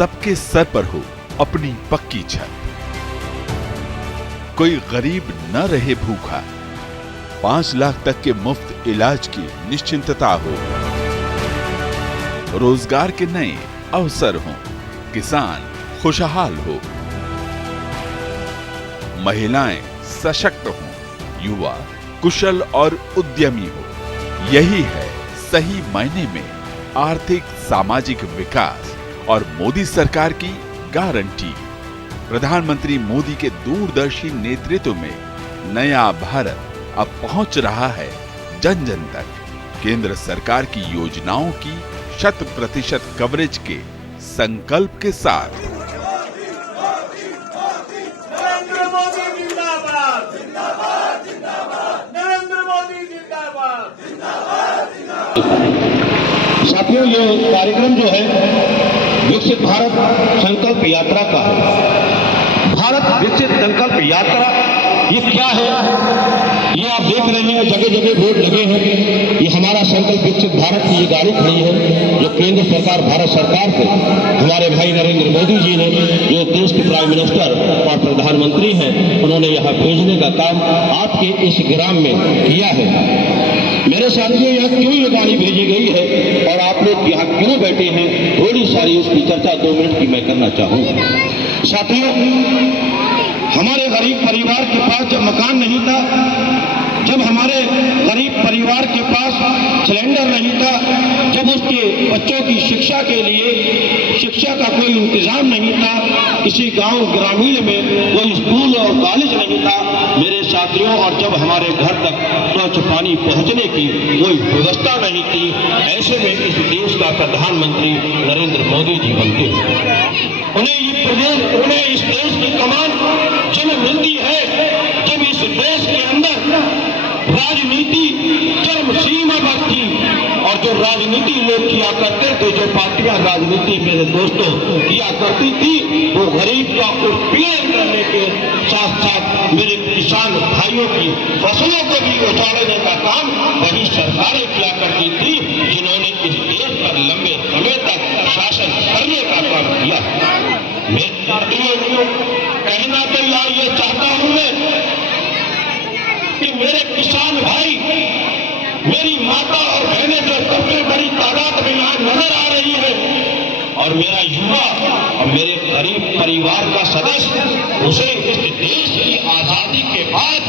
सबके सर पर हो अपनी पक्की छत, कोई गरीब न रहे भूखा, 5 लाख तक के मुफ्त इलाज की निश्चिंतता हो, रोजगार के नए अवसर हों, किसान खुशहाल हो, महिलाएं सशक्त हों, युवा कुशल और उद्यमी हो। यही है सही मायने में आर्थिक सामाजिक विकास और मोदी सरकार की गारंटी। प्रधानमंत्री मोदी के दूरदर्शी नेतृत्व में नया भारत अब पहुंच रहा है जन जन तक। केंद्र सरकार की योजनाओं की 100% कवरेज के संकल्प के साथ। नरेंद्र मोदी जिंदाबाद, जिंदाबाद, जिंदाबाद। नरेंद्र मोदी जिंदाबाद, जिंदाबाद, जिंदाबाद। साथियों, ये कार्यक्रम जो है विकसित भारत संकल्प यात्रा का है। भारत विकसित संकल्प यात्रा ये क्या है? ये आप देख रहे हैं, जगह जगह बोर्ड लगे हैं। ये हमारा संकल्प विकसित भारत की ये गाड़ी खड़ी है जो केंद्र सरकार भारत सरकार को हमारे भाई नरेंद्र मोदी जी ने, जो देश के प्राइम मिनिस्टर और प्रधानमंत्री हैं, उन्होंने यहाँ भेजने का काम आपके इस ग्राम में किया है। मेरे साथियों, यहाँ क्यों ये गाड़ी भेजी गई है और आप लोग यहाँ क्यों बैठे हैं, थोड़ी सारी उसकी चर्चा 2 मिनट की मैं करना चाहूँगा। साथियों, हमारे गरीब परिवार के पास जब मकान नहीं था, जब हमारे गरीब परिवार के पास सिलेंडर नहीं था, जब उसके बच्चों की शिक्षा के लिए शिक्षा का कोई इंतजाम नहीं था, किसी गांव ग्रामीण में कोई स्कूल और कॉलेज नहीं था मेरे साथियों, और जब हमारे घर तक स्वच्छ पानी पहुंचने की कोई व्यवस्था नहीं थी, ऐसे में इस देश का प्रधानमंत्री नरेंद्र मोदी जी बनते हैं। उन्हें इस देश की कमान जब मिलती है, जब इस देश के अंदर राजनीति चरम सीमा पर थी, और जो राजनीति लोग किया करते थे, जो पार्टियां राजनीति मेरे दोस्तों किया करती थी, वो गरीब का उत्पीड़न करने के साथ साथ मेरे किसान भाइयों की फसलों को भी उजाड़ने का काम वही सरकारें किया करती थी, जिन्होंने इस देश पर लंबे समय तक शासन करने का काम किया। कहना तो ये चाहता हूं मैं कि मेरे किसान भाई, मेरी माता और बहनें जो सबसे बड़ी तादाद में यहाँ नजर आ रही है, और मेरा युवा और मेरे गरीब परिवार का सदस्य, उसे इस देश की आजादी के बाद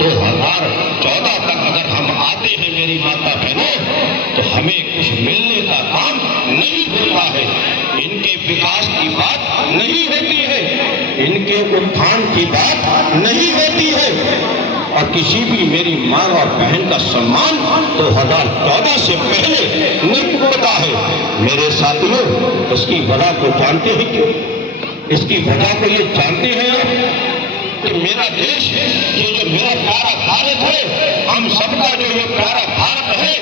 2014 तक अगर हम आते हैं मेरी माता बहनों, तो हमें कुछ मिलने का काम नहीं होता है। इनके विकास की बात नहीं होती है, इनके उत्थान की बात नहीं होती है, और किसी भी मेरी माँ और बहन का सम्मान 2014 से पहले नहीं होता है। मेरे साथियों, इसकी वजह को जानते हैं क्यों? इसकी वजह को ये जानते हैं कि मेरा देश, ये जो मेरा प्यारा भारत है, हम सबका जो ये प्यारा भारत है,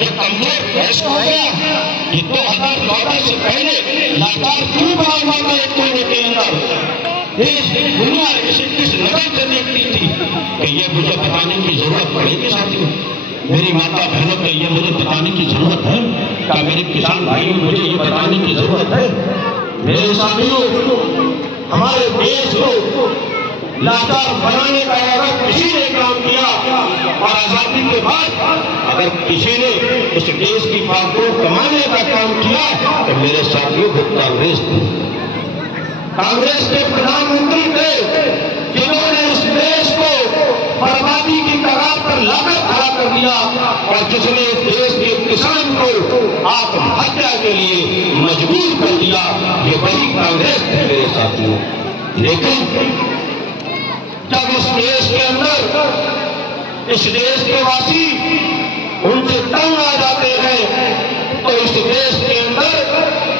ये कमजोर कैसे हो गया? ये 2014 से पहले लाचार क्यों बना हुआ था एक कोने के अंदर? देश दुनिया इसे किस नजर से देखती थी कि ये मुझे बताने की जरूरत पड़ेगी? साथियों, मेरी माता बहनों को ये मुझे बताने की जरूरत है? क्या मेरे किसान भाइयों मुझे ये बताने की जरूरत है? मेरे साथियों, हमारे देश को लाचार बनाने का अगर किसी ने काम किया, और आजादी के बाद अगर किसी ने इस देश की बात को कमाने का काम किया, तो मेरे साथियों वो कांग्रेस के प्रधानमंत्री थे, जिन्होंने इस देश को बर्बादी की कगार पर लाकर खड़ा कर दिया, और जिसने इस देश के किसान को आत्महत्या के लिए मजबूर कर दिया, ये वही कांग्रेस है मेरे साथियों। लेकिन जब इस देश के अंदर इस देश के वासी उनसे तंग आ जाते हैं, तो इस देश के अंदर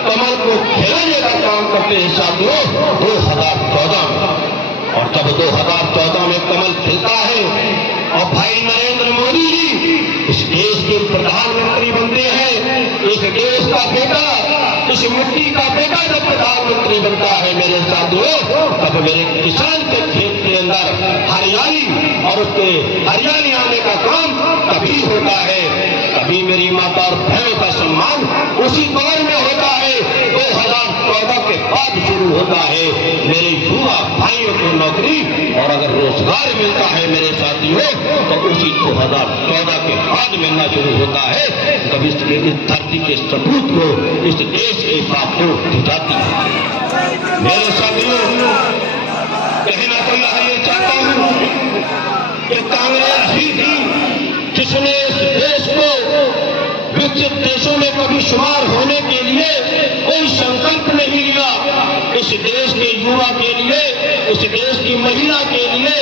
कमल को खिलाने का काम करते हैं साथियों 2014 में। और जब 2014 में कमल खिलता है और भाई नरेंद्र मोदी जी इस देश के प्रधानमंत्री बनते हैं, इस देश का बेटा, इस मिट्टी का बेटा जब प्रधानमंत्री बनता है मेरे साथियों, तब मेरे किसान के खेत के अंदर हरियाली और उसके हरियाली आने का काम तभी होता है, तभी मेरी माता और बहनों का सम्मान उसी दौर में होता है 2014 के बाद शुरू होता है। मेरे युवा भाइयों को नौकरी और अगर रोजगार मिलता है मेरे साथियों तो उसी 2014 के बाद मिलना शुरू होता है। तब इस धरती के सपूत को इस देश की बागडोर दी जाती है। मेरे साथियों, कहना तो ये चाहता हूं कि कांग्रेस ही थी जिसने इस देश को विकसित देशों में कभी शुमार होने के लिए कोई संकल्प नहीं लिया। इस देश के युवा के लिए, इस देश की महिला के लिए,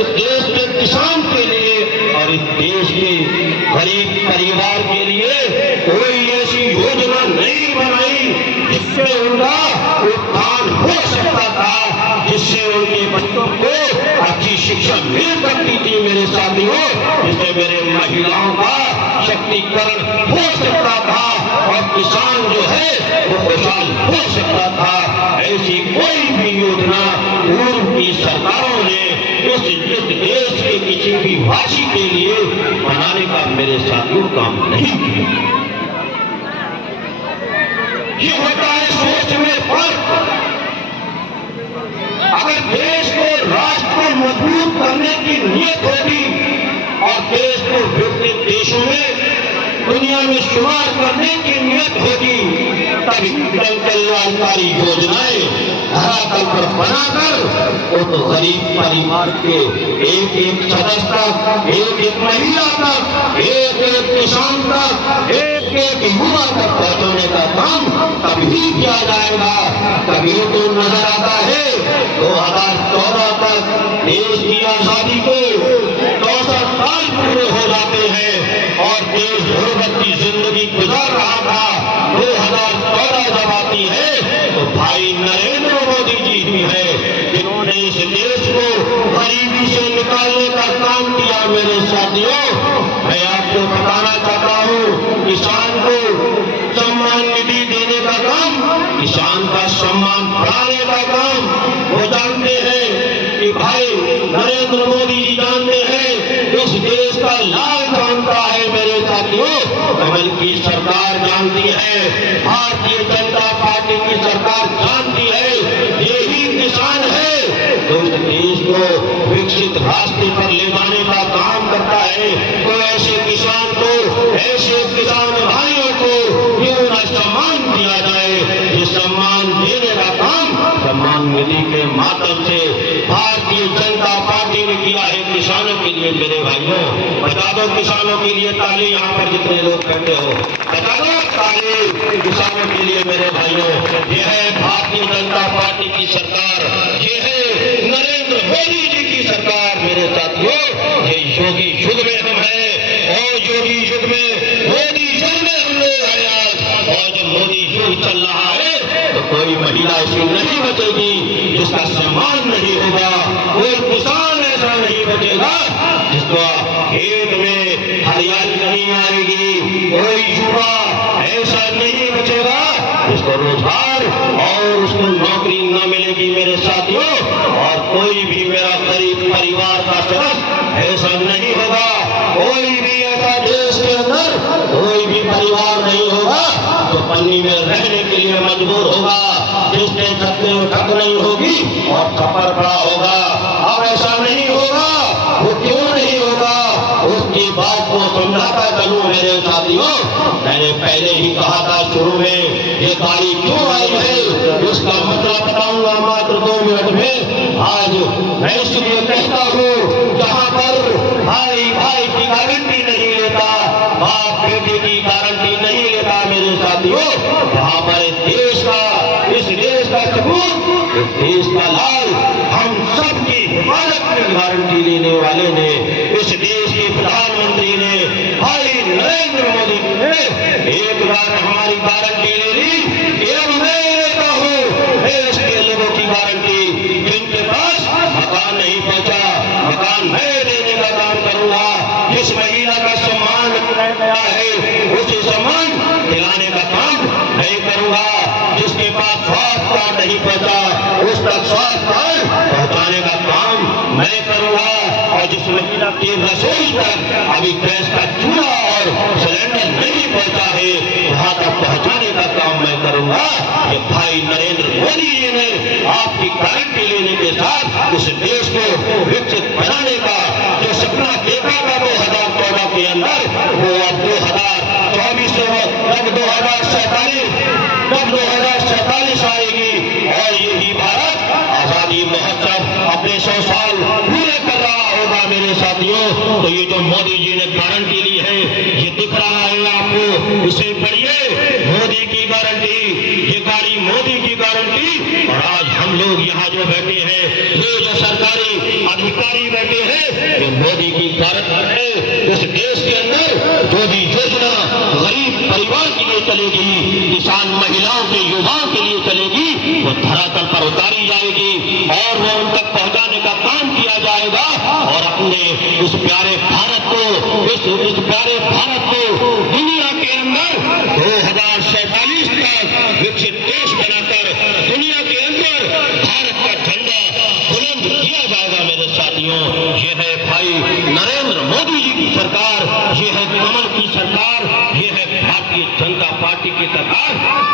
इस देश के किसान के लिए और इस देश के गरीब परिवार के लिए कोई ऐसी योजना नहीं बनाई जिससे उनका उत्थान हो सकता था, जिससे उनके बच्चों को अच्छी शिक्षा मिल सकती थी मेरे साथियों, जिससे मेरे महिलाओं का शक्तिकरण हो सकता था और किसान जो है वो खुशहाल हो सकता था। ऐसी कोई भी योजना पूर्व की सरकारों ने इस देश के किसी भी वासी के लिए बनाने का मेरे साथियों काम नहीं किया। ये होता है सोच में फर्क। अगर देश को, राष्ट्र को मजबूत करने की नीयत होगी और देश को विकसित देशों में दुनिया में शुमार करने की नीयत होगी, तभी जन कल्याणकारी योजनाएं धरातल पर बनाकर वो तो गरीब परिवार के एक एक सदस्य तक, एक एक महिला तक, एक एक किसान तक, एक एक युवा तक पहुंचाने का काम तभी किया जाएगा। तभी तो नजर आता है 2014 तक देश की आजादी को 64 साल पूरे हो जाते हैं और देश गुर्बत की जिंदगी गुजार रहा था। 2014 जब आती है तो भाई नरेंद्र मोदी जी ही है जिन्होंने इस देश को गरीबी से निकालने का काम किया। मेरे साथियों, मैं आपको बताना चाहता हूँ, किसान को सम्मान निधि देने का काम, किसान का सम्मान बढ़ाने का काम वो जानते हैं कि भाई नरेंद्र मोदी जी जानते हैं, इस देश का लाभ जानता है मेरे साथियों, कमल की सरकार जानती है, भारतीय जनता पार्टी की सरकार जानती है, यही किसान है तो इस देश को विकसित रास्ते पर ले जाने का काम करता है। तो ऐसे किसान को, ऐसे किसान भाइयों को क्यों न सम्मान दिया जाए। ये सम्मान देने का काम सम्मान निधि के माध्यम से भारतीय जनता पार्टी ने किया है किसानों के लिए। मेरे भाइयों, बता दो किसानों के लिए ताली, यहाँ पर जितने लोग बैठे हो बता दो ताली किसानों के लिए। मेरे भाइयों, ये है भारतीय जनता पार्टी की सरकार, ये है नरेंद्र मोदी जी की सरकार। मेरे साथियों, ये योगी युग में हम हैं और योगी युग में, मोदी युग में हम लोग हैं आज। और जब मोदी युग चल रहा है तो कोई महिला ऐसी नहीं बचेगी जिसका सम्मान नहीं होगा, कोई किसान ऐसा नहीं बचेगा जिसका खेत में हरियाली नहीं आएगी, कोई युवा ऐसा नहीं बचेगा जिसको रोजगार और उसको नौकरी न मिलेगी मेरे साथियों। और कोई भी मेरा गरीब परिवार का सदस्य ऐसा नहीं होगा, कोई भी ऐसा देश के अंदर कोई भी परिवार नहीं होगा जो पन्नी में रहने के लिए मजबूर होगा, जिसके छत में ढक नहीं होगी और छप्पर पड़ा होगा। अब ऐसा नहीं होगा, वो क्यों नहीं होगा उसकी बात को समझाता चलूं मेरे साथियों। मैंने पहले ही कहा था शुरू में, ये गाड़ी क्यों आई है इसका मतलब बताऊंगा मात्र 2 मिनट में। आज मैं इसलिए कहता हूँ, जहाँ पर भाई भाई की गारंटी नहीं लेता, बाप बेटे की गारंटी नहीं लेता मेरे साथियों, वहाँ पर देश का, इस देश का सबूत, इस देश का लाल, हम सबकी हिफाजत की गारंटी लेने वाले ने, इस देश के प्रधानमंत्री ने, भाई नरेंद्र मोदी ने एक बार हमारी गारंटी ले ली। ये मैं लेता हूँ देश के लोगों की गारंटी, जिनके पास मकान नहीं पहुंचा, मकान मैं देने का काम करूंगा। जिस महिला का सम्मान रह गया है उसे सम्मान दिलाने का काम मैं करूंगा। जिसके पास स्वास्थ्य कार्ड नहीं पहुंचा उस तक स्वास्थ्य कार्ड पहुंचाने का काम मैं करूंगा, और जिस महिला के रसोई तक अभी गैस का चूल्हा और सिलेंडर नहीं पहुंचा है वहां तक पहुंचाने का काम मैं करूंगा। ये भाई नरेंद्र मोदी जी ने आपकी गारंटी लेने के साथ इस देश को विकसित बनाने का जो सपना देखा था 2014 के अंदर, वो अब 2024 तक 2047 आएगी और यही भारत आजादी महोत्सव अपने 100 साल पूरे कर रहा होगा मेरे साथियों। तो ये जो मोदी जी ने गारंटी ली है, ये दिख रहा है आपको, इसे पढ़िए, मोदी की गारंटी, ये गाड़ी मोदी की गारंटी। और आज हम लोग यहाँ जो बैठे हैं, ये जो सरकारी अधिकारी बैठे हैं, ये मोदी की गारंटी है। इस देश के अंदर जो भी योजना गरीब परिवार के लिए चलेगी, किसान महिलाओं के युवाओं के लिए चलेगी, वो धरातल पर उतारी जाएगी और वो उन तक पहुंचाने का काम किया जाएगा। और अपने इस प्यारे भारत को दुनिया के अंदर 2047 तक विकसित देश बनाकर दुनिया के अंदर भारत का झंडा बुलंद किया जाएगा मेरे साथियों। ये है भाई नरेंद्र मोदी जी की सरकार, ये है कमल की सरकार, ये है भारतीय जनता पार्टी की सरकार।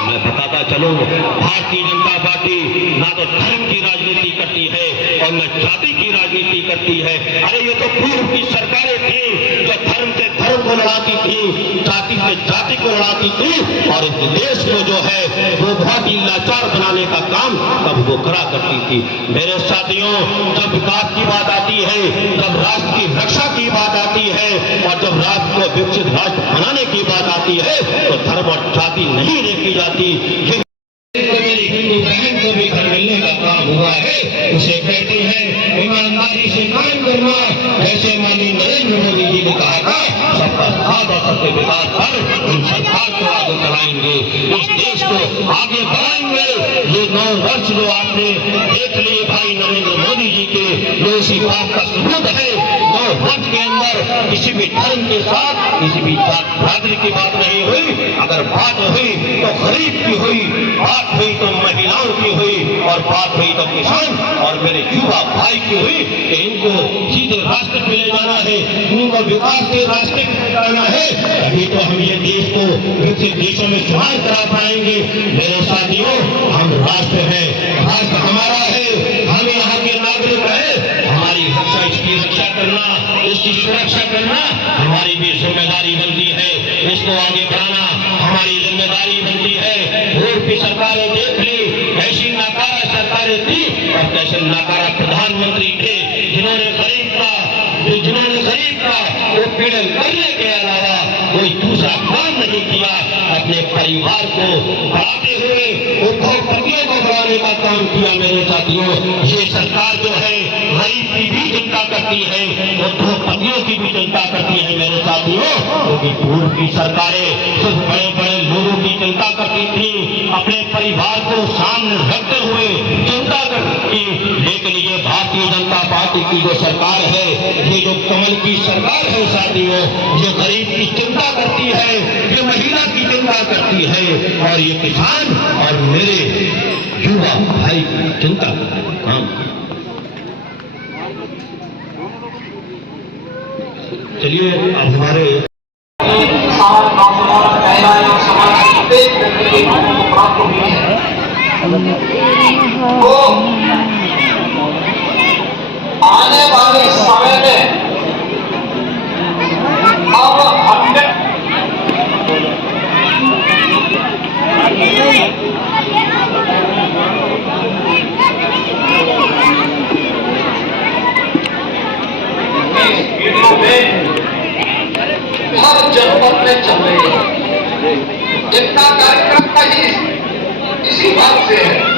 मैं बताता चलूं, भारतीय जनता पार्टी ना तो धर्म की राजनीति करती है और न जाति की राजनीति करती है। अरे ये तो पूर्व की सरकारें थी जो धर्म से धर्म को लड़ाती थी, जाति से जाति को लड़ाती थी और इस देश को जो है वो बहुत ही लाचार बनाने का काम तब वो करा करती थी। मेरे साथियों, जब विकास की बात आती है, जब राष्ट्र की रक्षा की बात आती है और जब राष्ट्र को विकसित राष्ट्र बनाने की बात आती है, तो धर्म और जाति नहीं देखी जाती। मेरी हिंदू बहन को भी घर मिलने का काम हुआ है, उसे कहते हैं ईमानदारी से काम करना। जैसे माननीय नरेंद्र मोदी जी ने कहा था, सबका साथ और सबके विकास पर हम सरकार को आगे चलाएंगे, इस देश को आगे बढ़ाएंगे। ये 9 वर्ष जो आपने देख लिए भाई नरेंद्र मोदी जी के, ये उसी बात का सबूत है। 9 वर्ष के अंदर किसी भी धर्म के साथ किसी भी जात बरादरी की बात नहीं हुई। अगर बात हुई तो गरीब की हुई, बात हुई तो महिलाओं की हुई और बात हुई तो किसान और मेरे युवा भाई की हुई कि इनको सीधे रास्ते पे ले जाना है, इनको विकास के रास्ते पे ले जाना है। अभी तो हम ये देश को विकसित देशों में शुमार करा पाएंगे। मेरे साथियों, हम राष्ट्र हैं, राष्ट्र हमारा है, हम यहाँ के नागरिक हैं, हमारी रक्षा, इसकी रक्षा करना, इसकी सुरक्षा करना हमारी भी जिम्मेदारी बनती है। इसको आगे बढ़ाना हमारी जिम्मेदारी बनती है। पूर्व की सरकारें देख ली, ऐसी नाकारा सरकारें थी और कैसे नाकारा प्रधानमंत्री थे जिन्होंने गरीब का उत्पीड़न करने के अलावा कोई दूसरा काम नहीं किया। अपने परिवार को बढ़ाते हुए उद्योगपतियों को बढ़ाने का काम किया। मेरे साथियों, ये सरकार जो है गरीब की भी चिंता करती है, उद्योगपतियों की भी चिंता करती है मेरे साथियों। क्योंकि पूर्व की सरकारें सिर्फ बड़े बड़े लोगों की चिंता करती थी, अपने परिवार को सामने रखते हुए चिंता करती थी। लेकिन ये भारतीय जनता पार्टी की जो सरकार है, ये जो कमल की सरकार है साथियों, ये गरीब की चिंता करती है, ये महिला की चिंता करती है और ये किसान और मेरे युवा भाई की चिंता करने का काम। चलिए अब हमारे प्राप्त हुई है तो आने वाले समय में अब हमने हर जनपद में चल रही है। जितना कार्यक्रम का ही इसी बात से है